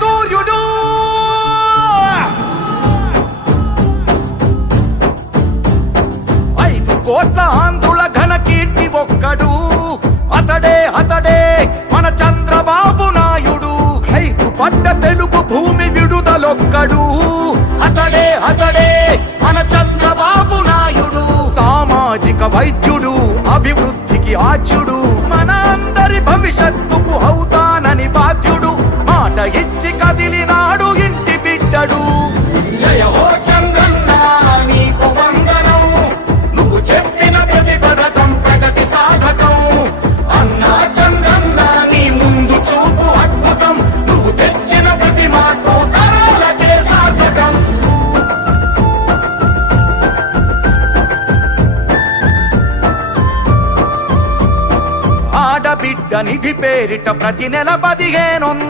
సూర్యుడు. 5 కోట్ల ఆంధ్రుల ఘన కీర్తి ఒక్కడు, అతడే అతడే మన చంద్రబాబు నాయుడు. 5 పట్ట తెలుగు భూమి విడుదలొక్కడు, అతడే అతడే మన చంద్రబాబు నాయుడు. సామాజిక వైద్యుడు, అభివృద్ధికి ఆచ్యుడు, మన అందరి భవిష్యత్తుకు అవుతానని బాధ్యుడు. మాట ఇచ్చి కదిలినాడు ఇంటి బిడ్డడు. జయ హో చంద్రన్న నీకు వందనం, నువ్వు చెప్పిన ప్రతి పథకం ప్రగతి సాధకం. అన్నా చంద్రన్న నీ ముందు చూపు అద్భుతం, నువ్వు తెచ్చిన ప్రతి మార్పు తరాలకే సార్థకం. ఆడబిడ్డ నిధి పేరిట ప్రతి నెల 1500